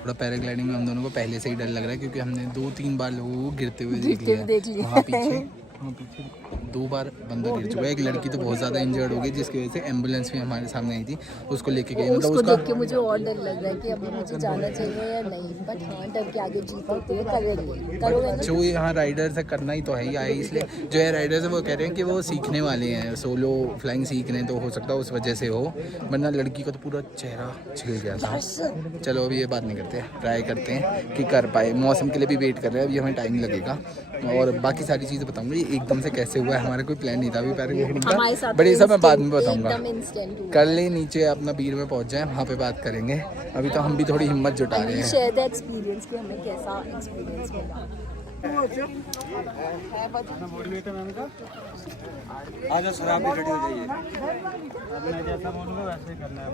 थोड़ा पैराग्लाइडिंग में हम दोनों को पहले से ही डर लग रहा है, क्योंकि हमने 2-3 बार लोगों को गिरते हुए देख लिया। वहाँ पीछे 2 बार बंदा गिर चुका है। एक लड़की तो बहुत ज़्यादा इंजर्ड हो गई, जिसकी वजह से एम्बुलेंस भी हमारे सामने आई थी, उसको लेके गए। मतलब उसको देख के मुझे और डर लग रहा है कि अभी मुझे जाना चाहिए या नहीं, बट हाँ डर के आगे जीत करोगे। जो यहाँ राइडर्स है करना ही तो है ही आए, इसलिए जो है राइडर्स है वो कह रहे हैं कि वो सीखने वाले हैं, सोलो फ्लाइंग सीख रहे हैं, तो हो सकता है उस वजह से हो, वरना लड़की का तो पूरा चेहरा छिल गया था। चलो अभी ये बात नहीं करते, ट्राई करते हैं कि कर पाए। मौसम के लिए भी वेट कर रहे हैं, अभी हमें टाइम लगेगा और बाकी सारी चीज़ें बताऊंगा एकदम से कैसे हुआ है। हमारा कोई प्लान नहीं था अभी पैराग्लाइडिंग का, बट ये सब मैं बाद में बताऊंगा। कर ले नीचे अपना बीर में पहुंच जाए, वहाँ पे बात करेंगे। अभी तो हम भी थोड़ी हिम्मत जुटा रहे हैं। शेयर द एक्सपीरियंस कि हमें कैसा एक्सपीरियंस मिला। आज शराब भी रेडी हो जाइए, मैं जैसा बोलूँगा वैसे ही करना है।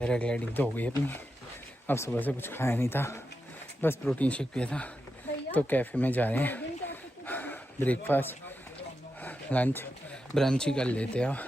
पैराग्लाइडिंग तो हो गई अपनी। अब सुबह से कुछ खाया नहीं था, बस प्रोटीन शेक पिया था। तो कैफ़े में जा रहे हैं, ब्रेकफास्ट लंच ब्रंच ही कर लेते हैं।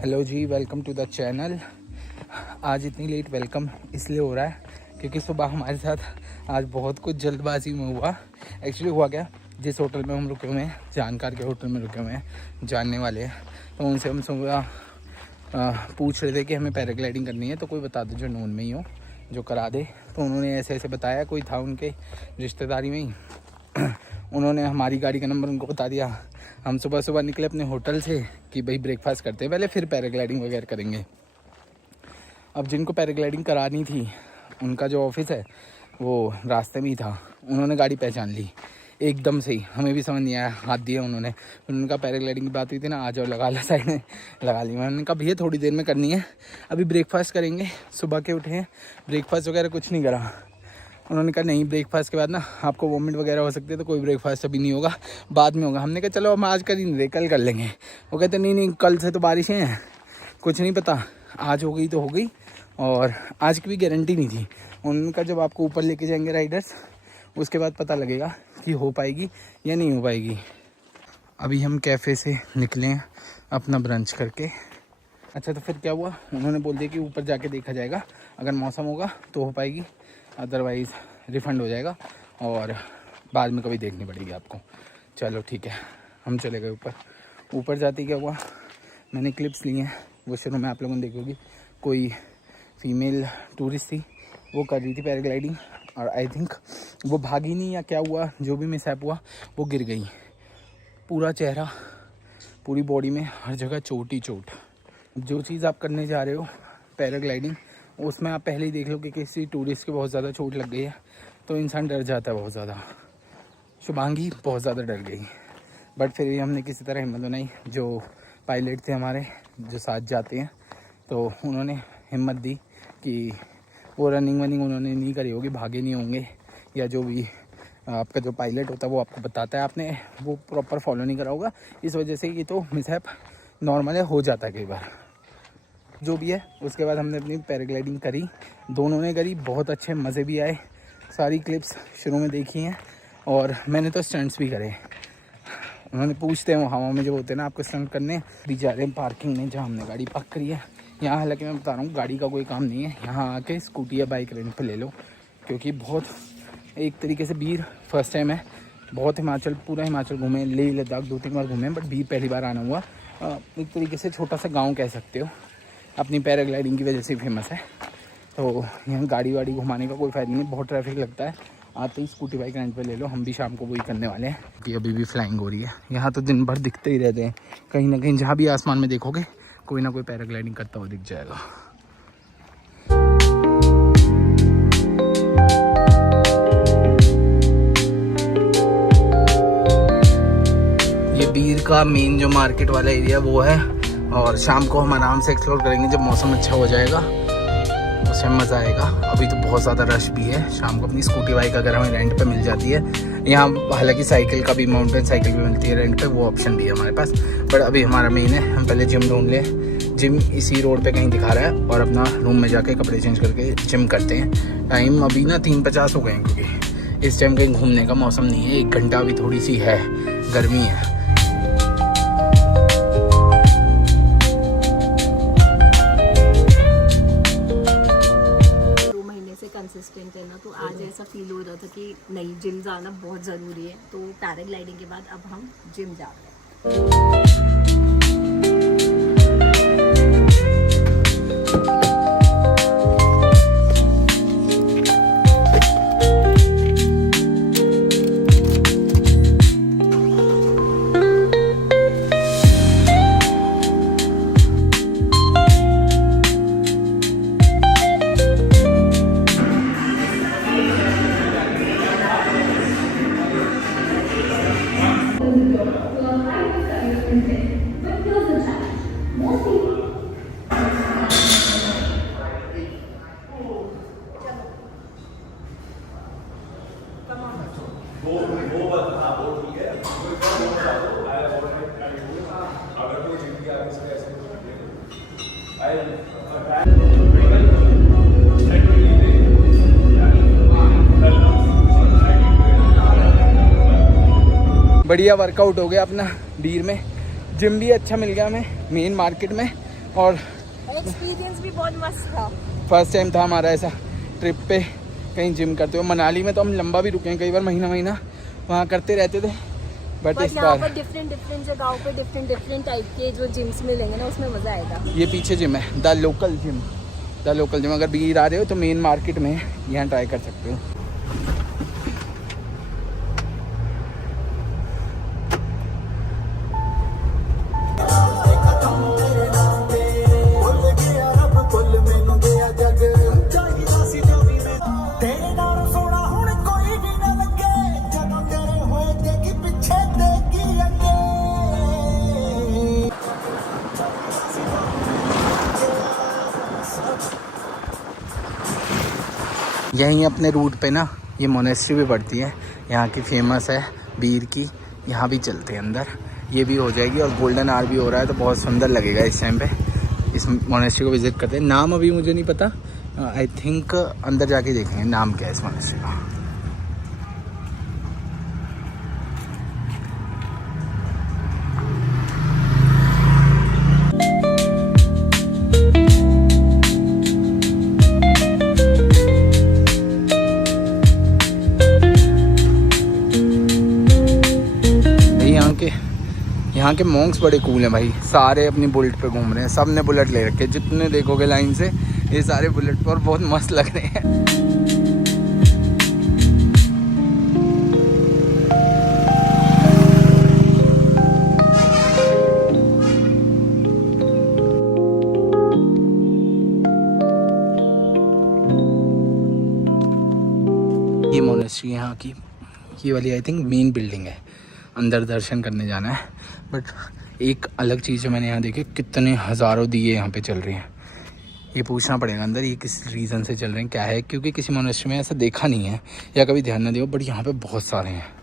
हेलो जी, वेलकम टू द चैनल। आज इतनी लेट वेलकम इसलिए हो रहा है क्योंकि सुबह हमारे साथ आज बहुत कुछ जल्दबाजी में हुआ। एक्चुअली हुआ क्या, जिस होटल में हम रुके हुए हैं, जानकार के होटल में रुके हुए हैं, जानने वाले हैं, तो उनसे हम सुबह पूछ रहे थे कि हमें पैराग्लाइडिंग करनी है, तो कोई बता दो जो नोन में ही हो, जो करा दे। तो उन्होंने ऐसे ऐसे बताया, कोई था उनके रिश्तेदारी में ही। उन्होंने हमारी गाड़ी का नंबर उनको बता दिया। हम सुबह सुबह निकले अपने होटल से कि भाई ब्रेकफास्ट करते हैं पहले, फिर पैराग्लाइडिंग वगैरह करेंगे। अब जिनको पैराग्लाइडिंग करानी थी, उनका जो ऑफिस है वो रास्ते में ही था। उन्होंने गाड़ी पहचान ली एकदम से ही, हमें भी समझ नहीं आया, हाथ दिया उन्होंने। उनका पैराग्लाइडिंग की बात हुई थी ना, आ जाओ लगा लो साइड में, लगा ली। मैंने कहा भैया थोड़ी देर में करनी है, अभी ब्रेकफास्ट करेंगे। सुबह के उठे हैं, ब्रेकफास्ट वगैरह कुछ नहीं करा। उन्होंने कहा नहीं, ब्रेकफास्ट के बाद ना आपको वोमिट वगैरह हो सकती है, तो कोई ब्रेकफास्ट अभी नहीं होगा, बाद में होगा। हमने कहा चलो हम आज कर ही नहीं रहे, कल कर लेंगे। वो कहते नहीं कल से तो बारिशें हैं, कुछ नहीं पता, आज हो गई तो हो गई, और आज की भी गारंटी नहीं थी। उनका जब आपको ऊपर लेके जाएंगे राइडर्स, उसके बाद पता लगेगा कि हो पाएगी या नहीं हो पाएगी। अभी हम कैफ़े से निकले हैं अपना ब्रंच करके। अच्छा तो फिर क्या हुआ, उन्होंने बोल दिया कि ऊपर जाके देखा जाएगा, अगर मौसम होगा तो हो पाएगी, अदरवाइज़ रिफ़ंड हो जाएगा और बाद में कभी देखनी पड़ेगी आपको। चलो ठीक है, हम चले गए ऊपर। ऊपर जाते क्या हुआ, मैंने क्लिप्स ली हैं, वो शुरू में आप लोगों ने देखी होगी। कोई फीमेल टूरिस्ट थी, वो कर रही थी पैराग्लाइडिंग और आई थिंक वो भागी नहीं या क्या हुआ, जो भी मिसहैप हुआ, वो गिर गई। पूरा चेहरा, पूरी बॉडी में हर जगह चोट ही चोट। जो चीज़ आप करने जा रहे हो पैराग्लाइडिंग, उसमें आप पहले ही देख लो कि किसी टूरिस्ट के बहुत ज़्यादा चोट लग गई है तो इंसान डर जाता है बहुत ज़्यादा। शुभांगी बहुत ज़्यादा डर गई, बट फिर भी हमने किसी तरह हिम्मत बनाई। जो पायलट थे हमारे जो साथ जाते हैं, तो उन्होंने हिम्मत दी कि वो रनिंग वनिंग उन्होंने नहीं करी होगी, भागे नहीं होंगे, या जो भी आपका जो पायलट होता है वो आपको बताता है, आपने वो प्रॉपर फॉलो नहीं करा होगा, इस वजह से ये तो मिसहैप नॉर्मल है, हो जाता है कई बार, जो भी है। उसके बाद हमने अपनी पैराग्लाइडिंग करी, दोनों ने करी, बहुत अच्छे मज़े भी आए। सारी क्लिप्स शुरू में देखी हैं और मैंने तो स्टंट्स भी करे। उन्होंने पूछते हैं वो हवा में जो होते हैं ना आपको स्टंट करने, भी जा रहे हैं पार्किंग में जहाँ हमने गाड़ी पार्क करी है। यहाँ हालांकि मैं बता रहा हूँ गाड़ी का कोई काम नहीं है, यहाँ आके स्कूटी या बाइक रेंट पे ले लो, क्योंकि बहुत एक तरीके से बीर फर्स्ट टाइम है। बहुत हिमाचल, पूरा हिमाचल घूमे, लेह लद्दाख 2-3 बार घूमे, बट बीर पहली बार आना हुआ। एक तरीके से छोटा सा गाँव कह सकते हो, अपनी पैराग्लाइडिंग की वजह से फेमस है। तो यहाँ गाड़ी वाड़ी घुमाने का कोई फ़ायदा नहीं, बहुत ट्रैफिक लगता है। आते ही स्कूटी बाइक रेंट पे ले लो, हम भी शाम को वही करने वाले हैं कि अभी भी फ्लाइंग हो रही है। यहाँ तो दिन भर दिखते ही रहते हैं, कहीं ना कहीं जहाँ भी आसमान में देखोगे कोई ना कोई पैराग्लाइडिंग करता हुआ दिख जाएगा। ये बीर का मेन जो मार्केट वाला एरिया वो है, और शाम को हम आराम से एक्सप्लोर करेंगे जब मौसम अच्छा हो जाएगा, उस टाइम मज़ा आएगा। अभी तो बहुत ज़्यादा रश भी है। शाम को अपनी स्कूटी बाइक अगर हमें रेंट पे मिल जाती है, यहाँ हालांकि साइकिल का भी, माउंटेन साइकिल भी मिलती है रेंट पे, वो ऑप्शन भी है हमारे पास। बट अभी हमारा मेन है, हम पहले जिम ढूंढ लें। जिम इसी रोड पे कहीं दिखा रहा है, और अपना रूम में जाके कपड़े चेंज करके जिम करते हैं। टाइम अभी ना 3:50 हो गए हैं, क्योंकि इस टाइम कहीं घूमने का मौसम नहीं है। 1 घंटा अभी थोड़ी सी है, गर्मी है। कंसिस्टेंट है ना, तो आज ऐसा फील हो रहा था कि नहीं, जिम जाना बहुत ज़रूरी है। तो पैराग्लाइडिंग के बाद अब हम जिम जा रहे हैं। बढ़िया वर्कआउट हो गया अपना बीर में। जिम भी अच्छा मिल गया हमें मेन मार्केट में, और एक्सपीरियंस भी बहुत मस्त था। फर्स्ट टाइम था हमारा ऐसा ट्रिप पे कहीं जिम करते हो। मनाली में तो हम लंबा भी रुके हैं, कई बार महीना वहाँ करते रहते थे, बट इस यहाँ बार पर डिफरेंट जगहों पे डिफरेंट टाइप के जो जिम्स मिलेंगे ना, उसमें मज़ा आएगा। ये पीछे जिम है, द लोकल जिम। अगर बीर आ रहे हो तो मेन मार्केट में यहाँ ट्राई कर सकते हो। यहीं अपने रूट पे ना ये मोनेस्ट्री भी पड़ती है, यहाँ की फेमस है बीर की। यहाँ भी चलते हैं अंदर, ये भी हो जाएगी, और गोल्डन आवर भी हो रहा है तो बहुत सुंदर लगेगा इस टाइम पे। इस मोनेस्ट्री को विज़िट करते हैं। नाम अभी मुझे नहीं पता, आई थिंक अंदर जाके देखेंगे नाम क्या है इस मोनेस्ट्री का। यहाँ के मॉन्क्स बड़े कूल हैं भाई, सारे अपनी बुलेट पे घूम रहे हैं, सब ने बुलेट ले रखे, जितने देखोगे लाइन से ये सारे बुलेट पर बहुत मस्त लग रहे हैं। ये मोनेस्ट्री यहाँ की, ये वाली आई थिंक मेन बिल्डिंग है, अंदर दर्शन करने जाना है। बट एक अलग चीज़ जो मैंने यहाँ देखी, कितने हज़ारों दिए यहाँ पे चल रहे हैं। ये पूछना पड़ेगा अंदर ये किस रीज़न से चल रहे हैं, क्या है, क्योंकि किसी मोनेस्ट्री में ऐसा देखा नहीं है या कभी ध्यान ना दियो, बट यहाँ पे बहुत सारे हैं।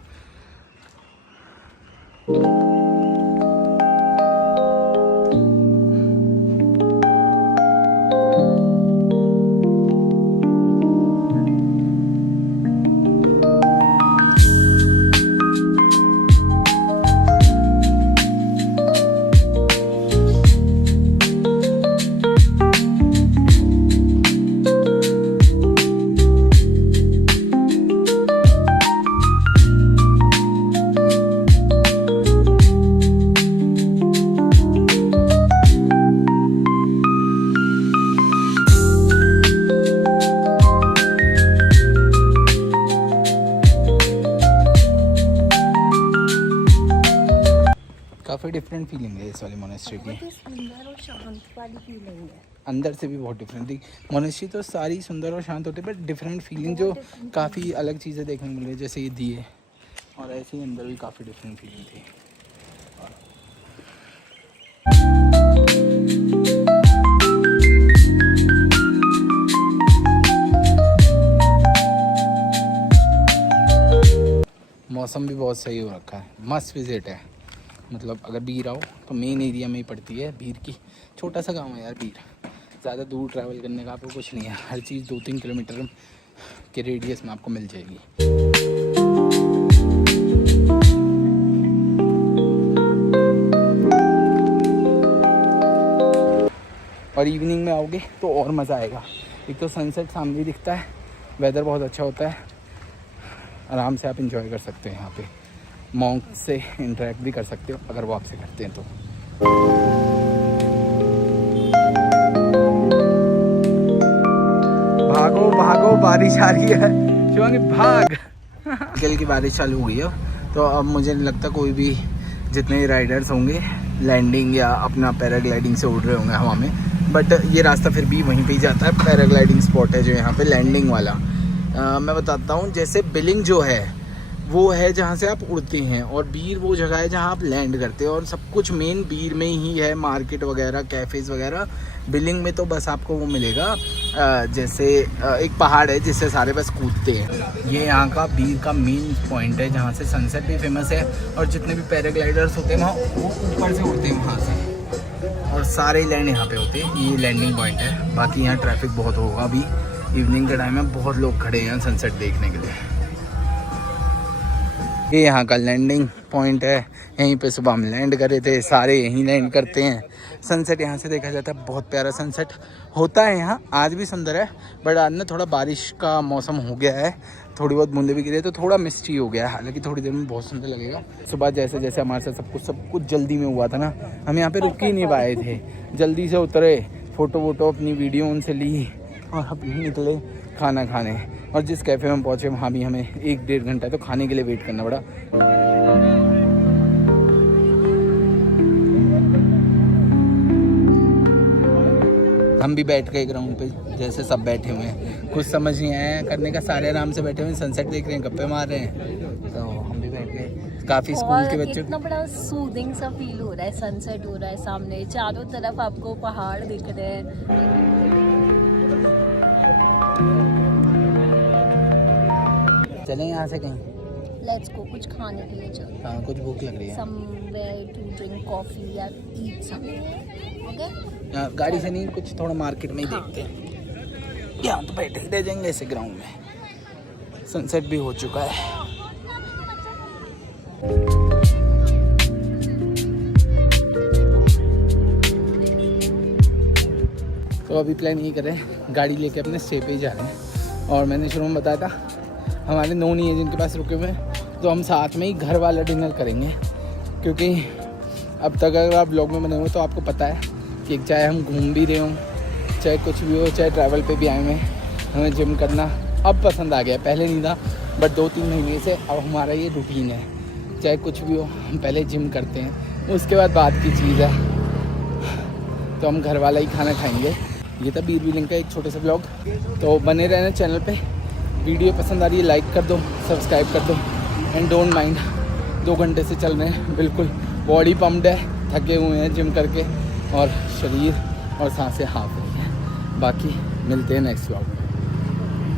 काफ़ी डिफरेंट फीलिंग है इस वाली मोनेस्ट्री की, सुंदर और शांत वाली फीलिंग है। अंदर से भी बहुत डिफरेंट थी। मोनेस्ट्री तो सारी सुंदर और शांत होती है, बट डिफरेंट फीलिंग जो काफ़ी अलग चीज़ें देखने को मिल रही, जैसे ये दिए, और ऐसे ही अंदर भी काफ़ी डिफरेंट फीलिंग थी। मौसम भी बहुत सही हो रखा है, मस्त विजिट है। मतलब अगर बीर आओ तो मेन एरिया में ही पड़ती है बीर की, छोटा सा गांव है यार बीर, ज़्यादा दूर ट्रैवल करने का आपको कुछ नहीं है, हर चीज़ 2-3 किलोमीटर के रेडियस में आपको मिल जाएगी। और इवनिंग में आओगे तो और मज़ा आएगा, एक तो सनसेट सामने दिखता है, वेदर बहुत अच्छा होता है, आराम से आप इंजॉय कर सकते हैं यहाँ पे, मॉन्क से इंटरेक्ट भी कर सकते हो अगर वो आपसे करते हैं तो। भागो भागो बारिश आ रही है, शिवांगी भाग। कल की बारिश चालू हुई है, तो अब मुझे नहीं लगता कोई भी जितने राइडर्स होंगे लैंडिंग या अपना पैराग्लाइडिंग से उड़ रहे होंगे हवा में, बट ये रास्ता फिर भी वहीं पे ही जाता है, पैराग्लाइडिंग स्पॉट है जो यहाँ पे लैंडिंग वाला। मैं बताता हूँ, जैसे बिलिंग जो है वो है जहाँ से आप उड़ते हैं, और बीर वो जगह है जहाँ आप लैंड करते हो, और सब कुछ मेन बीर में ही है, मार्केट वगैरह, कैफ़ेज़ वगैरह। बिलिंग में तो बस आपको वो मिलेगा, जैसे एक पहाड़ है जिससे सारे बस कूदते हैं। ये यहाँ का बीर का मेन पॉइंट है जहाँ से सनसेट भी फेमस है, और जितने भी पैराग्लाइडर्स होते हैं वहाँ वो ऊपर से उड़ते हैं वहाँ से, और सारे लैंड यहाँ पे होते हैं। ये लैंडिंग पॉइंट है, बाकी यहाँ ट्रैफिक बहुत होगा, अभी इवनिंग के टाइम में बहुत लोग खड़े हैं सनसेट देखने के लिए। ये यहाँ का लैंडिंग पॉइंट है, यहीं पे सुबह हम लैंड कर रहे थे, सारे यहीं लैंड करते हैं। सनसेट यहाँ से देखा जाता है, बहुत प्यारा सनसेट होता है यहाँ, आज भी सुंदर है, बट आज ना थोड़ा बारिश का मौसम हो गया है, थोड़ी बहुत बूंदे भी गिरे तो थोड़ा मिस्टी हो गया है, हालांकि थोड़ी देर में बहुत सुंदर लगेगा। सुबह जैसे जैसे हमारे साथ सब कुछ जल्दी में हुआ था ना, हम यहाँ पे रुक ही नहीं पाए थे, जल्दी से उतरे, फ़ोटो वोटो अपनी वीडियो उनसे ली और अब निकले खाना खाने। और जिस कैफ़े में पहुँचे वहाँ भी हमें 1-1.5 घंटा तो खाने के लिए वेट करना पड़ा। हम भी बैठ गए ग्राउंड पे, जैसे सब बैठे हुए हैं, कुछ समझ नहीं आया करने का, सारे आराम से बैठे हुए हैं, सनसेट देख रहे हैं, गप्पे मार रहे हैं, तो हम भी बैठ गए। काफ़ी स्कूल के बच्चों, इतना बड़ा सूदिंग सा फील हो रहा है, सनसेट हो रहा है सामने, चारों तरफ आपको पहाड़ दिख रहे हैं। चलें यहाँ से कहीं, लेट्स गो, कुछ खाने के लिए चलते हैं। हाँ कुछ भूख लग रही है, समवेयर टू ड्रिंक कॉफी या ईट समथिंग। ओके, गाड़ी से नहीं, कुछ थोड़ा मार्केट में ही देखते हैं। यहाँ तो बैठे ही रह जाएंगे ऐसे ग्राउंड में, सनसेट भी हो चुका है। तो अभी प्लान यही करें, गाड़ी लेके अपने स्टे पे ही जा रहे हैं, और मैंने शुरू में बताया था हमारे नोन ही है जिनके पास रुके हुए हैं, तो हम साथ में ही घर वाला डिनर करेंगे, क्योंकि अब तक अगर आप ब्लॉग में बने हो तो आपको पता है कि चाहे हम घूम भी रहे हों, चाहे कुछ भी हो, चाहे ट्रैवल पे भी आए हुए हैं, हमें जिम करना अब पसंद आ गया। पहले नहीं था, बट 2-3 महीने से अब हमारा ये रूटीन है। चाहे कुछ भी हो, हम पहले जिम करते हैं, उसके बाद बात की चीज़ है तो हम घर वाला ही खाना खाएंगे। ये था बीर बिलिंग का एक छोटा सा ब्लॉग। तो बने रहना चैनल पे। वीडियो पसंद आ रही है लाइक कर दो, सब्सक्राइब कर दो एंड डोंट माइंड। 2 घंटे से चल रहे हैं, बिल्कुल बॉडी पम्प्ड है, थके हुए हैं जिम करके और शरीर और सांसें हाफ रही हैं। बाकी मिलते हैं नेक्स्ट ब्लॉग में।